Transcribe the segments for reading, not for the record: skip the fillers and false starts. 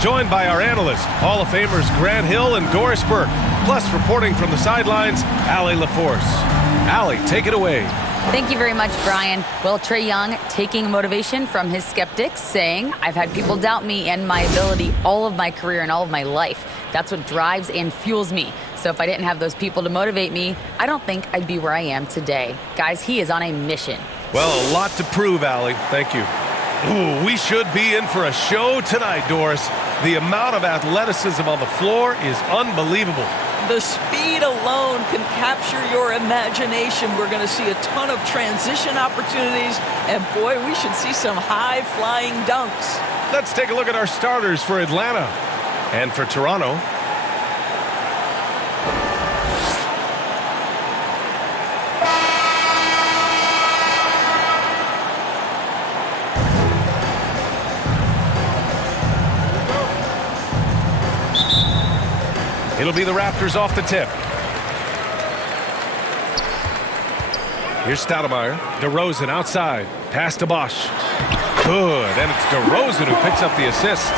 joined by our analysts, Hall of Famers Grant Hill and Doris Burke, plus reporting from the sidelines, Allie LaForce. Allie, take it away. Thank you very much, Brian. Well, Trae Young taking motivation from his skeptics, saying, I've had people doubt me and my ability all of my career and all of my life. That's what drives and fuels me. So if I didn't have those people to motivate me, I don't think I'd be where I am today. Guys, he is on a mission. Well, a lot to prove, Allie. Thank you. Ooh, we should be in for a show tonight, Doris. The amount of athleticism on the floor is unbelievable. The speed alone can capture your imagination. We're going to see a ton of transition opportunities, and boy, we should see some high-flying dunks. Let's take a look at our starters for Atlanta and for Toronto. It'll be the Raptors off the tip. Here's Stoudemire. DeRozan outside. Pass to Bosch. Good. And it's DeRozan who picks up the assist.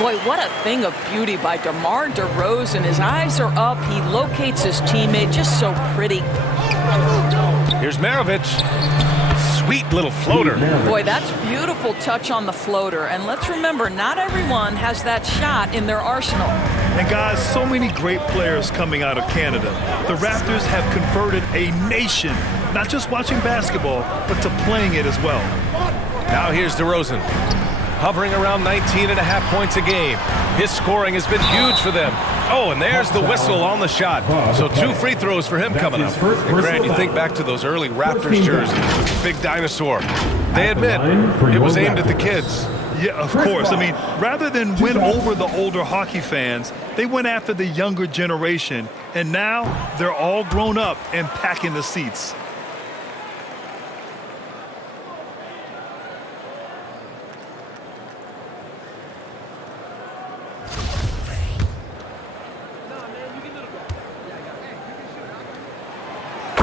Boy, what a thing of beauty by DeMar DeRozan. His eyes are up. He locates his teammate. Just so pretty. Here's Maravich. Sweet little floater. Boy, that's beautiful touch on the floater. And let's remember, not everyone has that shot in their arsenal. And guys, so many great players coming out of Canada. The Raptors have converted a nation, not just watching basketball, but to playing it as well. Now here's DeRozan, hovering around 19.5 points a game. His scoring has been huge for them. Oh, and there's the whistle on the shot. So 2 free throws for him coming up. And Grant, you think back to those early Raptors jerseys, big dinosaur. They admit it was aimed at the kids. Yeah, of course. I mean, rather than win over the older hockey fans, they went after the younger generation. And now they're all grown up and packing the seats.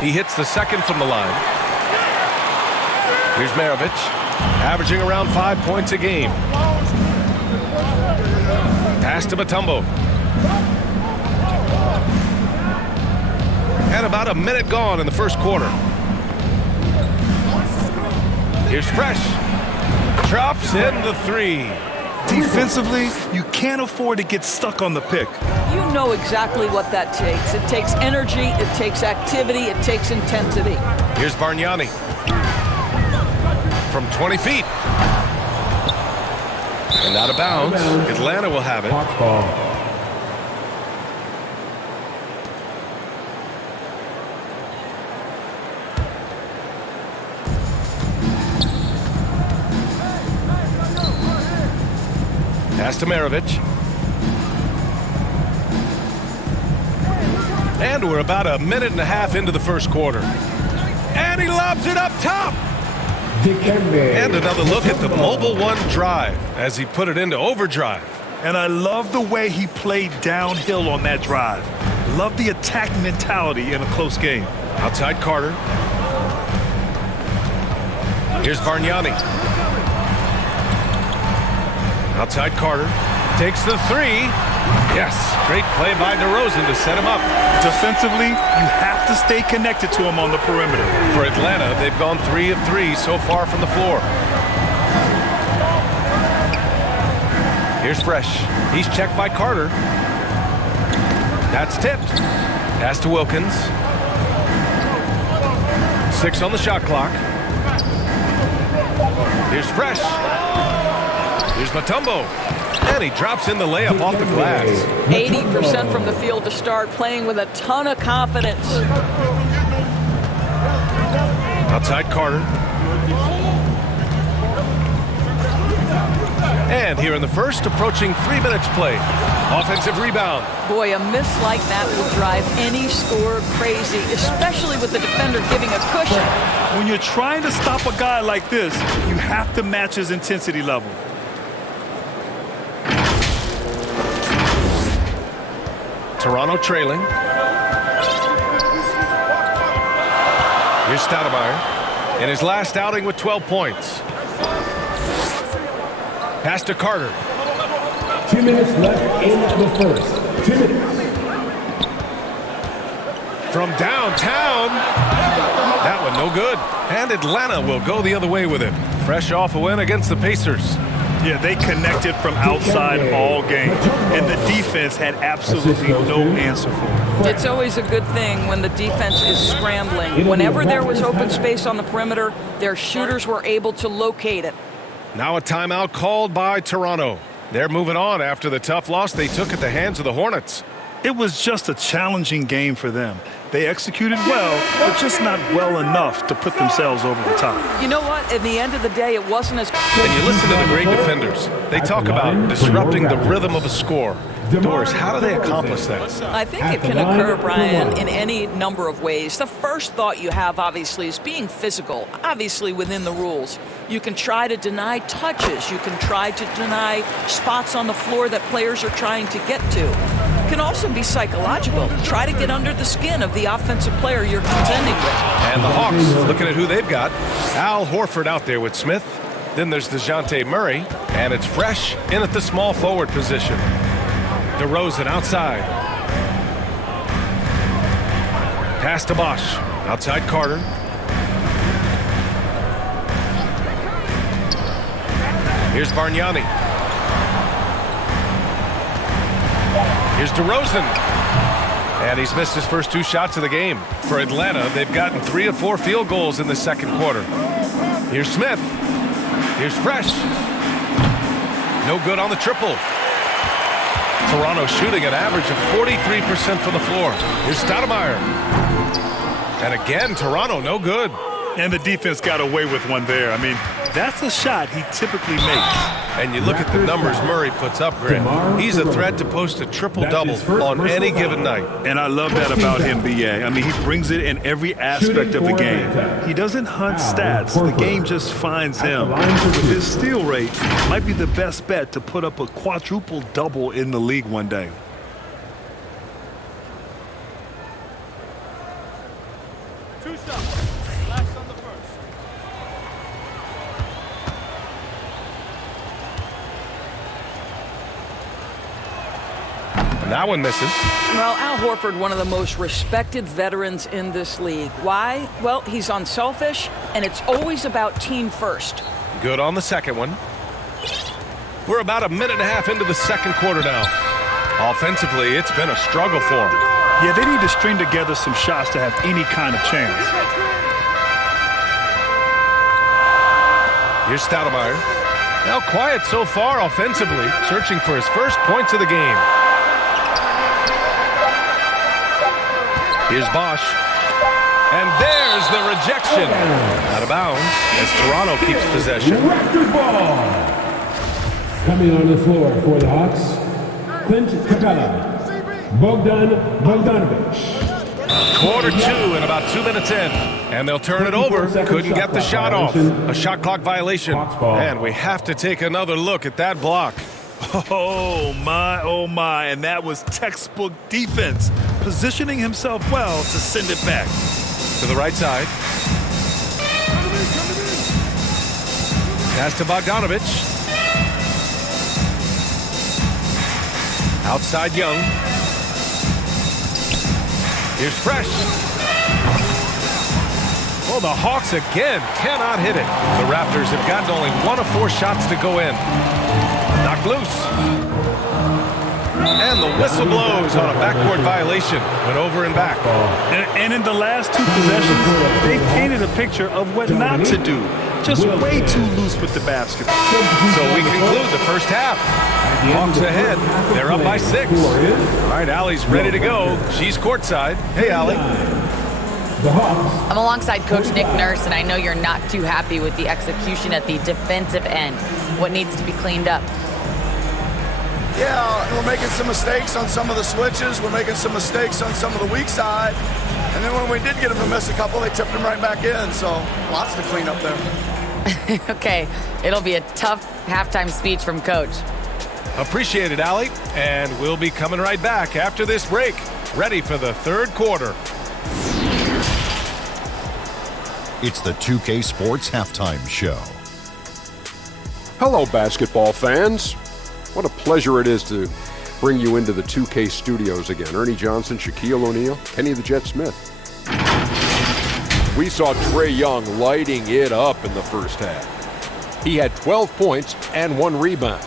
He hits the second from the line. Here's Maravich, averaging around 5 points a game. Pass to Mutombo. And about a minute gone in the first quarter. Here's Fresh. Drops in the 3. Defensively, you can't afford to get stuck on the pick. You know exactly what that takes. It takes energy, it takes activity, it takes intensity. Here's Bargnani. From 20 feet. And out of bounds. Atlanta will have it. Pass to Maravich. And we're about a minute and a half into the first quarter. And he lobs it up top. And another look at the Mobile One drive as he put it into overdrive. And I love the way he played downhill on that drive. Love the attack mentality in a close game. Outside Carter. Here's Bargnani. Outside Carter. Takes the 3. Yes, great play by DeRozan to set him up. Defensively, you have to stay connected to him on the perimeter. For Atlanta, they've gone 3 of 3 so far from the floor. Here's Fresh. He's checked by Carter. That's tipped. Pass to Wilkins. 6 on the shot clock. Here's Fresh. Here's Mutombo. And he drops in the layup off the glass. 80% from the field to start, playing with a ton of confidence. Outside Carter. And here in the first, approaching 3 minutes played. Offensive rebound. Boy, a miss like that will drive any scorer crazy, especially with the defender giving a cushion. When you're trying to stop a guy like this, you have to match his intensity level. Toronto trailing. Here's Stoudemire in his last outing with 12 points. Pass to Carter. 2 minutes left in the first. 2 minutes. From downtown. That one no good. And Atlanta will go the other way with it. Fresh off a win against the Pacers. Yeah, they connected from outside all game, and the defense had absolutely no answer for it. It's always a good thing when the defense is scrambling. Whenever there was open space on the perimeter, their shooters were able to locate it. Now a timeout called by Toronto. They're moving on after the tough loss they took at the hands of the Hornets. It was just a challenging game for them. They executed well, but just not well enough to put themselves over the top. You know what? At the end of the day, it wasn't as... And you listen to the great defenders. They talk about disrupting the rhythm of a score. Doris, how do they accomplish that? I think it can occur, Brian, in any number of ways. The first thought you have, obviously, is being physical, obviously within the rules. You can try to deny touches. You can try to deny spots on the floor that players are trying to get to. It can also be psychological. Try to get under the skin of the offensive player you're contending with. And the Hawks, looking at who they've got. Al Horford out there with Smith. Then there's DeJounte Murray. And it's Fresh in at the small forward position. DeRozan outside. Pass to Bosch. Outside Carter. Here's Bargnani. Here's DeRozan. And he's missed his first 2 shots of the game. For Atlanta, they've gotten 3 of 4 field goals in the second quarter. Here's Smith. Here's Fresh. No good on the triple. Toronto shooting an average of 43% from the floor. Here's Stoudemire. And again, Toronto no good. And the defense got away with one there. I mean, that's a shot he typically makes. And you look at the numbers Murray puts up, Grant. He's a threat to post a triple-double on any given night. And I love that about him, BA. I mean, he brings it in every aspect of the game. He doesn't hunt stats. The game just finds him. With his steal rate, might be the best bet to put up a quadruple-double in the league one day. And that one misses. Well, Al Horford, one of the most respected veterans in this league. Why? Well, he's unselfish, and it's always about team first. Good on the second one. We're about a minute and a half into the second quarter now. Offensively, it's been a struggle for them. Yeah, they need to string together some shots to have any kind of chance. Here's Stoudemire. Now quiet so far offensively, searching for his first points of the game. Here's Bosch. And there's the rejection. Out of bounds as Toronto keeps possession. Raptors ball. Coming on the floor for the Hawks, Clint Capella, Bogdan Bogdanovic. Quarter 2 and about 2 minutes in. And they'll turn it over. Couldn't get the shot off. A shot clock violation. And we have to take another look at that block. Oh my, and that was textbook defense, positioning himself well to send it back. To the right side. Pass to Bogdanovic. Outside Young. Here's Fresh. Well, the Hawks again cannot hit it. The Raptors have gotten only 1 of 4 shots to go in. Knocked loose. And the whistle blows on a backcourt violation. Went over and back. And in the last 2 possessions, they painted a picture of what not to do. Just way too loose with the basketball. So we conclude the first half. Hawks ahead. They're up by 6. All right, Allie's ready to go. She's courtside. Hey, Allie. I'm alongside Coach Nick Nurse, and I know you're not too happy with the execution at the defensive end. What needs to be cleaned up? Yeah, we're making some mistakes on some of the switches. We're making some mistakes on some of the weak side. And then when we did get them to miss a couple, they tipped them right back in. So lots to clean up there. Okay, it'll be a tough halftime speech from Coach. Appreciate it, Allie. And we'll be coming right back after this break. Ready for the third quarter. It's the 2K Sports Halftime Show. Hello, basketball fans. What a pleasure it is to bring you into the 2K studios again. Ernie Johnson, Shaquille O'Neal, Kenny the Jet Smith. We saw Trae Young lighting it up in the first half. He had 12 points and 1 rebound.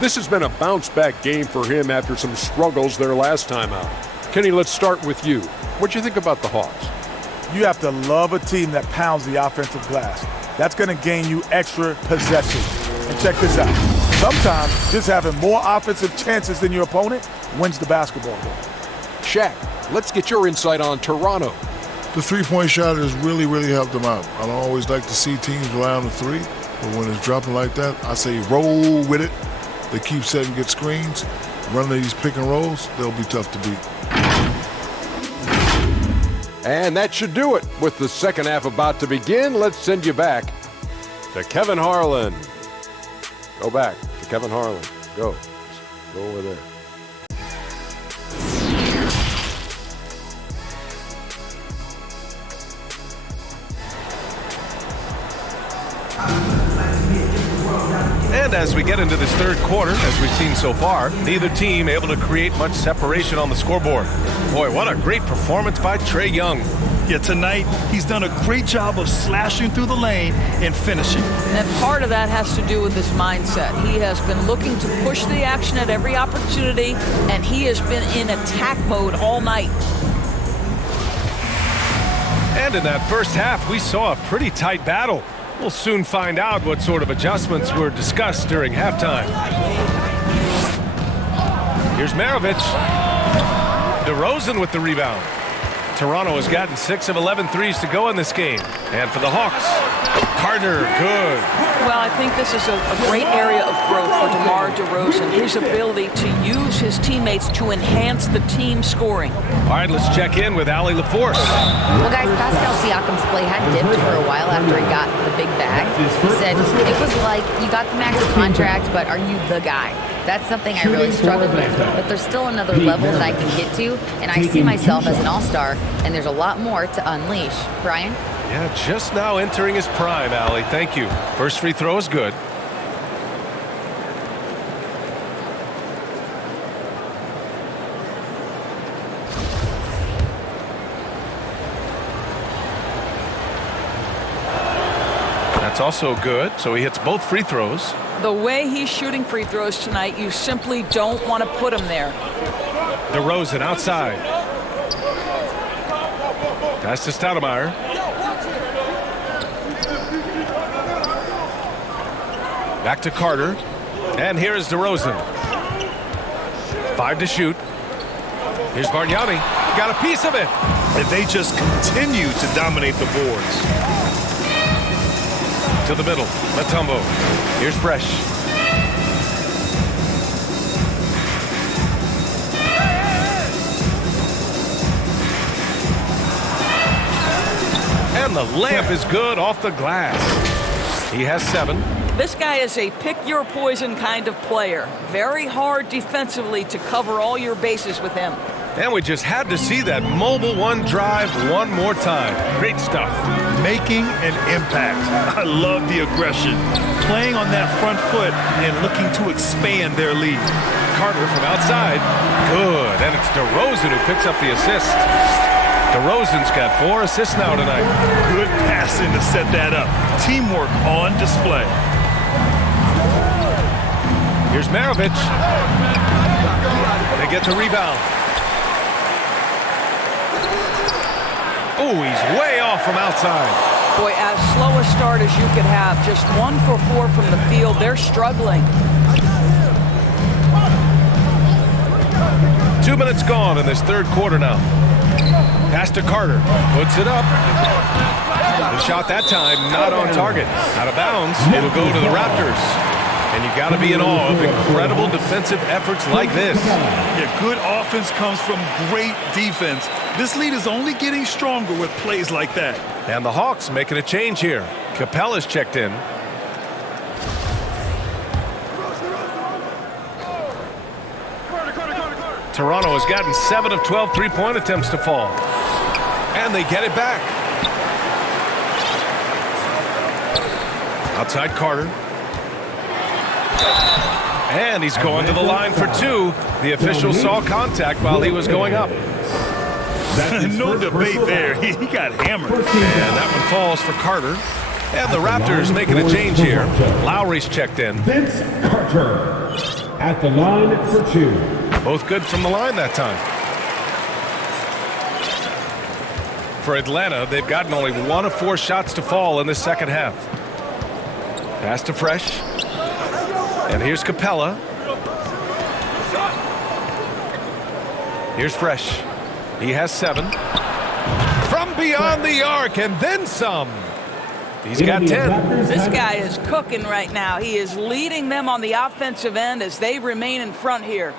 This has been a bounce-back game for him after some struggles their last time out. Kenny, let's start with you. What'd you think about the Hawks? You have to love a team that pounds the offensive glass. That's going to gain you extra possession. And check this out. Sometimes just having more offensive chances than your opponent wins the basketball game. Shaq, let's get your insight on Toronto. The three-point shot has really helped them out. I don't always like to see teams rely on the three, but when it's dropping like that, I say roll with it. They keep setting good screens, running these pick and rolls, they'll be tough to beat. And that should do it. With the second half about to begin, let's send you back to Kevin Harlan. Go back to Kevin Harlan. Go over there. And as we get into this third quarter, as we've seen so far, neither team able to create much separation on the scoreboard. Boy, what a great performance by Trae Young. Yeah, tonight he's done a great job of slashing through the lane and finishing. And part of that has to do with his mindset. He has been looking to push the action at every opportunity, and he has been in attack mode all night. And in that first half, we saw a pretty tight battle. We'll soon find out what sort of adjustments were discussed during halftime. Here's Maravich. DeRozan with the rebound. Toronto has gotten 6 of 11 threes to go in this game. And for the Hawks, Carter, good. Well, I think this is a great area of growth for DeMar DeRozan. His ability to use his teammates to enhance the team scoring. All right, let's check in with Allie LaForce. Well, guys, Pascal Siakam's play had dipped for a while after he got the big bag. He said it was like, you got the max contract, but are you the guy? That's something I really struggled with. But there's still another level that I can get to, and I see myself as an all-star, and there's a lot more to unleash. Brian? Yeah, just now entering his prime, Allie. Thank you. First free throw is good. That's also good, so he hits both free throws. The way he's shooting free throws tonight, you simply don't want to put him there. DeRozan outside. Pass to Stoudemire. Back to Carter. And here is DeRozan. 5 to shoot. Here's Bargnani. Got a piece of it. And they just continue to dominate the boards. To the middle. Mutombo. Here's Fresh. And the layup is good off the glass. He has 7. This guy is a pick-your-poison kind of player. Very hard defensively to cover all your bases with him. And we just had to see that mobile one drive one more time. Great stuff. Making an impact. I love the aggression. Playing on that front foot and looking to expand their lead. Carter from outside. Good. And it's DeRozan who picks up the assist. DeRozan's got 4 assists now tonight. Good passing to set that up. Teamwork on display. Here's Maravich. They get the rebound. Oh, he's way off from outside. Boy, as slow a start as you could have. Just 1 for 4 from the field. They're struggling. 2 minutes gone in this third quarter now. Pass to Carter. Puts it up. The shot that time not on target. Out of bounds. It'll go to the Raptors. And you got to be in awe of incredible defensive efforts like this. Yeah, good offense comes from great defense. This lead is only getting stronger with plays like that. And the Hawks making a change here. Capella's checked in. Toronto has gotten 7 of 12 three-point attempts to fall. And they get it back. Outside Carter. And he's going to the line for two. The official saw contact while he was going up. No debate there. He got hammered. And that one falls for Carter. And the Raptors making a change here. Lowry's checked in. Vince Carter at the line for two. Both good from the line that time. For Atlanta, they've gotten only 1 of 4 shots to fall in the second half. Pass to Fresh. And here's Capella. Here's Fresh. He has 7. From beyond the arc and then some. He's got 10. This guy is cooking right now. He is leading them on the offensive end as they remain in front here.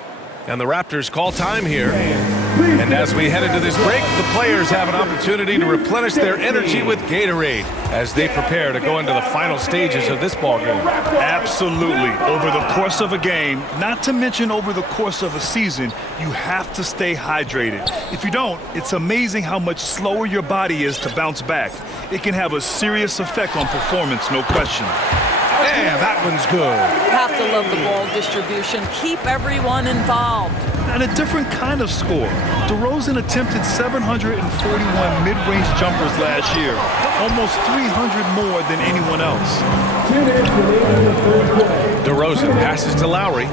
And the Raptors call time here. And as we head into this break, the players have an opportunity to replenish their energy with Gatorade as they prepare to go into the final stages of this ball game. Absolutely. Over the course of a game, not to mention over the course of a season, you have to stay hydrated. If you don't, it's amazing how much slower your body is to bounce back. It can have a serious effect on performance, no question. Yeah, that one's good. Have to love the ball distribution. Keep everyone involved. And a different kind of score. DeRozan attempted 741 mid-range jumpers last year, almost 300 more than anyone else. DeRozan passes to Lowry.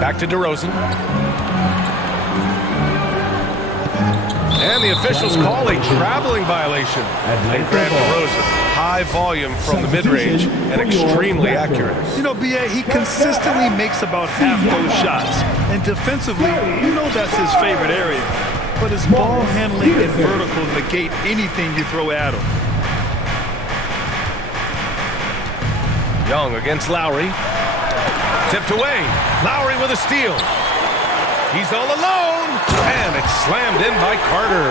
Back to DeRozan. And the officials call a traveling violation. And grant DeRozan high volume from the mid-range and extremely accurate. You know, B.A., he consistently makes about half those shots. And defensively, you know that's his favorite area. But his ball handling and vertical negate anything you throw at him. Young against Lowry. Tipped away. Lowry with a steal. He's all alone. And it's slammed in by Carter.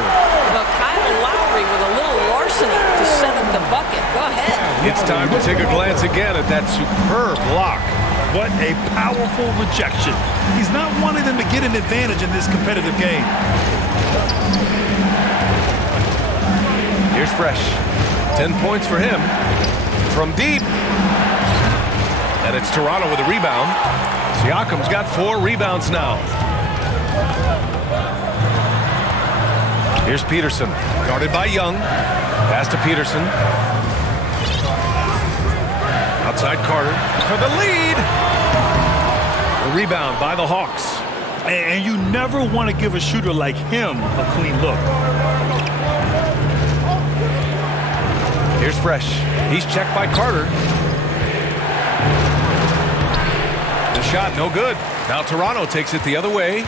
But Kyle Lowry with a little larceny to set up the bucket. Go ahead. It's time to take a glance again at that superb block. What a powerful rejection. He's not wanting them to get an advantage in this competitive game. Here's Fresh. 10 points for him. From deep. And it's Toronto with a rebound. Siakam's got 4 rebounds now. Here's Peterson, guarded by Young. Pass to Peterson. Outside Carter for the lead. The rebound by the Hawks. And you never want to give a shooter like him a clean look. Here's Fresh. He's checked by Carter. The shot, no good. Now Toronto takes it the other way.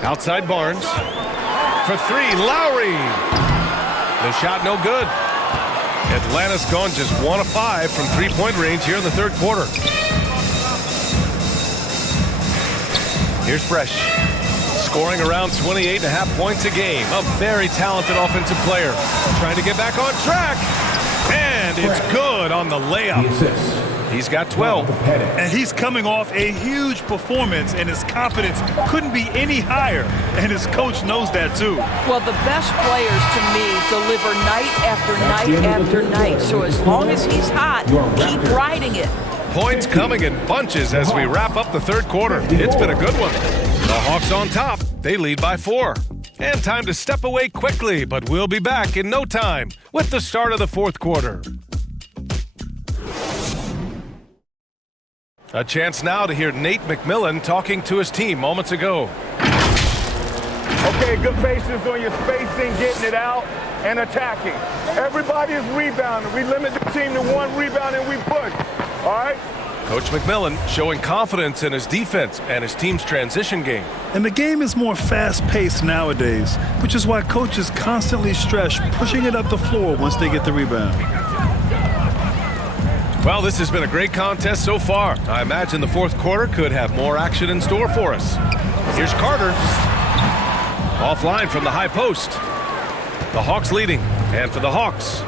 Outside Barnes. For 3, Lowry. The shot no good. Atlanta's gone just 1 of 5 from 3-point range here in the third quarter. Here's Fresh. Scoring around 28.5 points a game. A very talented offensive player. Trying to get back on track. And it's good on the layup. He's got 12. And he's coming off a huge performance, and his confidence couldn't be any higher. And his coach knows that, too. Well, the best players, to me, deliver night after night after night. So as long as he's hot, keep riding it. Points coming in bunches as we wrap up the third quarter. It's been a good one. The Hawks on top. They lead by 4. And time to step away quickly, but we'll be back in no time with the start of the fourth quarter. A chance now to hear Nate McMillan talking to his team moments ago. Okay, good patience on your spacing, getting it out, and attacking. Everybody is rebounding. We limit the team to 1 rebound and we push. All right? Coach McMillan showing confidence in his defense and his team's transition game. And the game is more fast-paced nowadays, which is why coaches constantly stress pushing it up the floor once they get the rebound. Well, this has been a great contest so far. I imagine the fourth quarter could have more action in store for us. Here's Carter. Offline from the high post. The Hawks leading. And for the Hawks.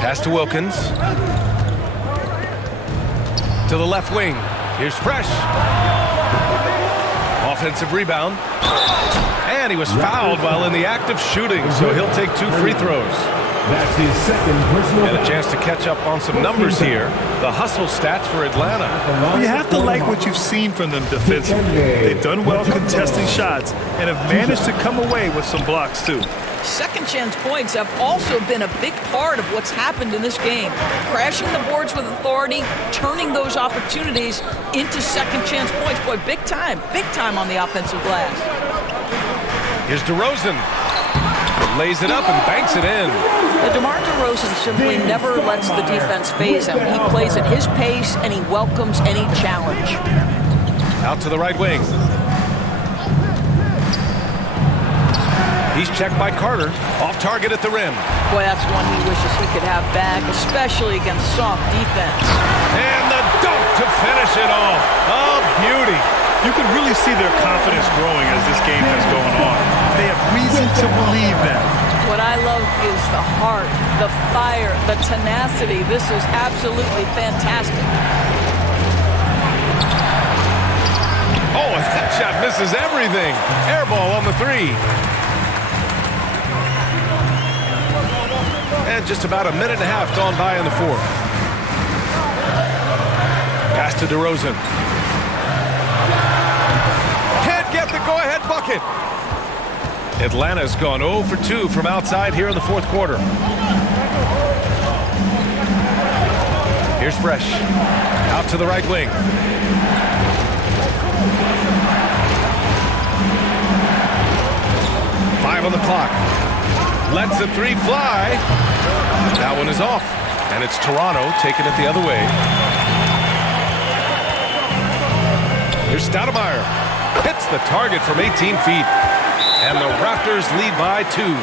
Pass to Wilkins. To the left wing. Here's Fresh. Offensive rebound. And he was fouled while in the act of shooting, so he'll take 2 free throws. That's his second personal And a foul. chance to catch up on some numbers here. The hustle stats for Atlanta. You have to like what you've seen from them defensively. They've done well contesting shots and have managed to come away with some blocks too. Second chance points have also been a big part of what's happened in this game. Crashing the boards with authority, turning those opportunities into second chance points. Boy, big time on the offensive glass. Here's DeRozan. Lays it up and banks it in. DeMar DeRozan simply never lets the defense phase him. He plays at his pace and he welcomes any challenge. Out to the right wing. He's checked by Carter. Off target at the rim. Boy, that's one he wishes he could have back, especially against soft defense. And the dunk to finish it off. A beauty. You can really see their confidence growing as this game has gone on. They have reason to believe that. What I love is the heart, the fire, the tenacity. This is absolutely fantastic. Oh, and that shot misses everything. Air ball on the 3. And just about a minute and a half gone by in the 4th. Pass to DeRozan. Can't get the go-ahead bucket. Atlanta's gone 0 for 2 from outside here in the 4th quarter. Here's Fresh. Out to the right wing. Five on the clock. Lets the 3 fly. That one is off. And it's Toronto taking it the other way. Here's Stoudemire. Hits the target from 18 feet. And the Raptors lead by 2.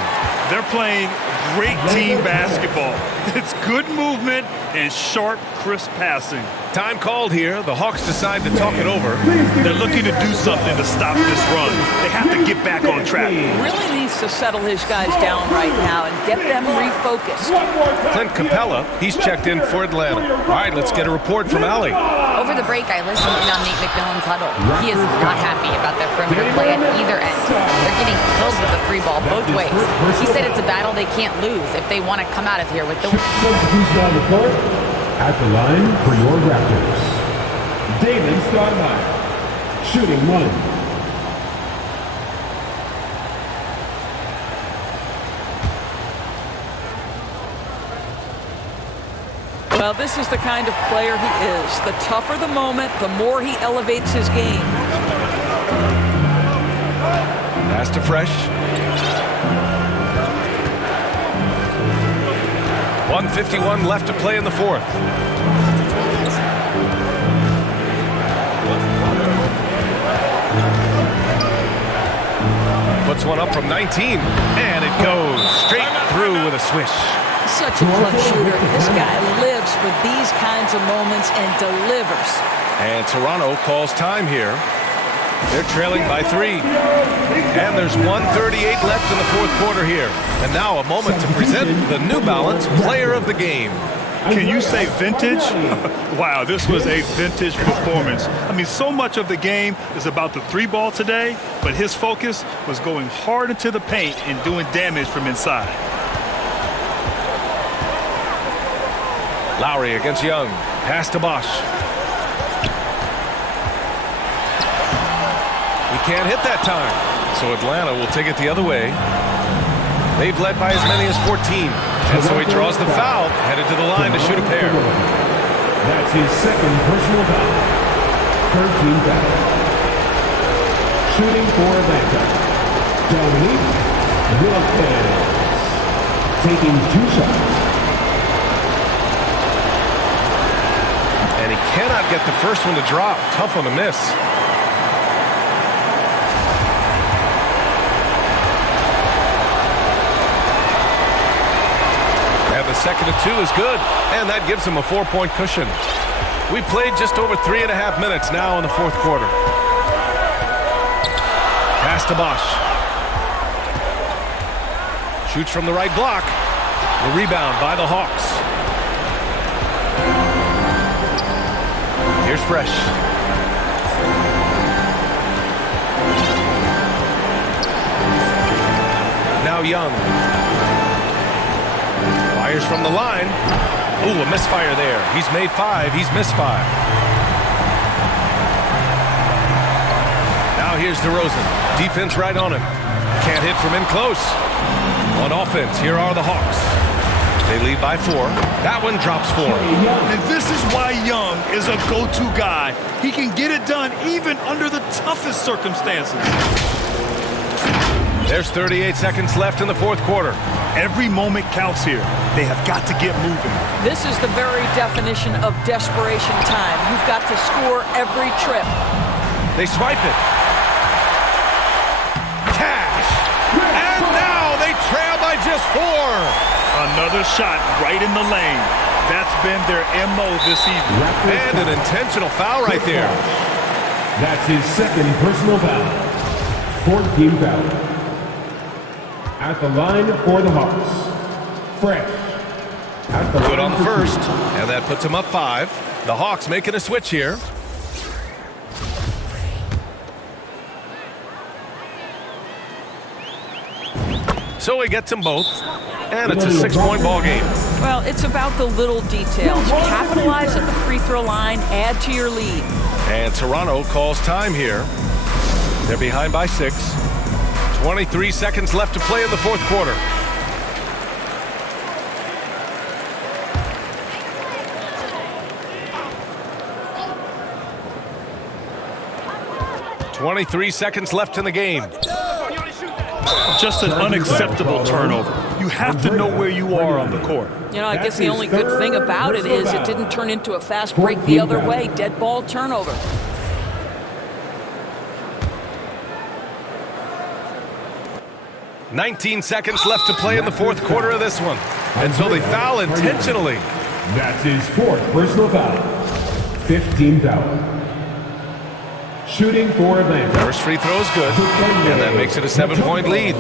They're playing great team basketball. It's good movement and sharp, crisp passing. Time called here. The Hawks decide to talk it over. They're looking to do something to stop this run. They have to get back on track. Really needs to settle his guys down right now and get them refocused. Clint Capella, he's checked in for Atlanta. All right, let's get a report from Allie. Over the break, I listened in on Nate McMillan's huddle. He is not happy about their perimeter play at either end. They're getting killed with the free ball both ways. He said it's a battle they can't lose if they want to come out of here with the win. Substitution on the court. At the line for your Raptors, David Stoudemire, shooting 1. Well, this is the kind of player he is. The tougher the moment, the more he elevates his game. Pass to Fresh. 1:51 left to play in the 4th. Puts one up from 19, and it goes straight through with a swish. Such a clutch shooter. This guy lives for these kinds of moments and delivers. And Toronto calls time here. They're trailing by 3. And there's 1:38 left in the 4th quarter here. And now a moment to present the New Balance Player of the Game. Can you say vintage? Wow, this was a vintage performance. I mean, so much of the game is about the 3 ball today, but his focus was going hard into the paint and doing damage from inside. Lowry against Young. Pass to Bosch. He can't hit that time. So Atlanta will take it the other way. They've led by as many as 14. And so he draws the foul, headed to the line to shoot a pair. That's his second personal foul. 13 foul. Shooting for Atlanta, Dominique Wilkins, taking 2 shots. And he cannot get the first one to drop. Tough one to miss. And the second of 2 is good. And that gives him a 4-point cushion. We played just over 3.5 minutes now in the 4th quarter. Pass to Bosch. Shoots from the right block. The rebound by the Hawks. Here's Fresh. now Young. Fires from the line. Ooh, a misfire there. He's made 5. He's missed 5. Now here's DeRozan. Defense right on him. Can't hit from in close. On offense, here are the Hawks. They lead by 4. That one drops 4. And this is why Young is a go-to guy. He can get it done even under the toughest circumstances. There's 38 seconds left in the fourth quarter. Every moment counts here. They have got to get moving. This is the very definition of desperation time. You've got to score every trip. They swipe it. Cash. And now they trail by just 4. Another shot right in the lane. That's been their MO this evening. And an intentional foul right there. That's his second personal foul. 14 foul. At the line for the Hawks. Fresh. At the Good on line the for first. 2. And that puts him up 5. The Hawks making a switch here. So he gets them both. And it's a 6-point ball game. Well, it's about the little details. Capitalize at the free throw line, add to your lead. And Toronto calls time here. They're behind by 6. 23 seconds left to play in the fourth quarter. .23 seconds left in the game. Just an unacceptable turnover. You have to know where you are on the court. You know, I guess the only good thing about it is it didn't turn into a fast break the other way. Dead ball turnover. .19 seconds left to play in the fourth quarter of this one. And so they foul intentionally. That's his 4th personal foul. 15 foul. Shooting for Atlanta. First free throw is good. And that makes it a 7-point lead.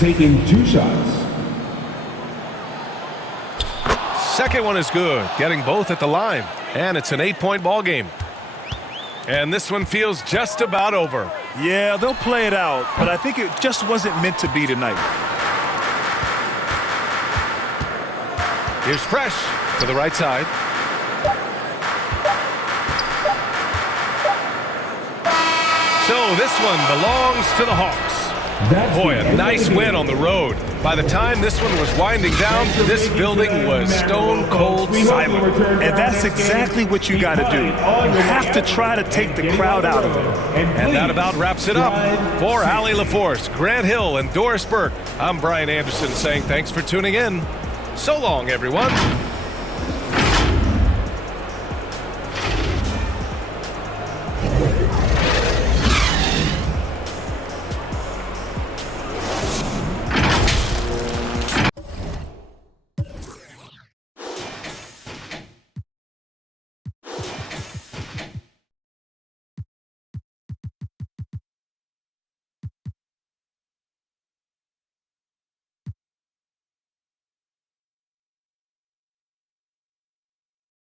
Taking 2 shots. Second one is good. Getting both at the line. And it's an 8-point ball game. And this one feels just about over. Yeah, they'll play it out, but I think it just wasn't meant to be tonight. Here's Fresh to the right side. So this one belongs to the Hawks. Boy, a nice win on the road. By the time this one was winding down, this building was stone cold silent. And that's exactly what you got to do. You have to try to take the crowd out of it. And that about wraps it up. For Allie LaForce, Grant Hill, and Doris Burke, I'm Brian Anderson saying thanks for tuning in. So long, everyone.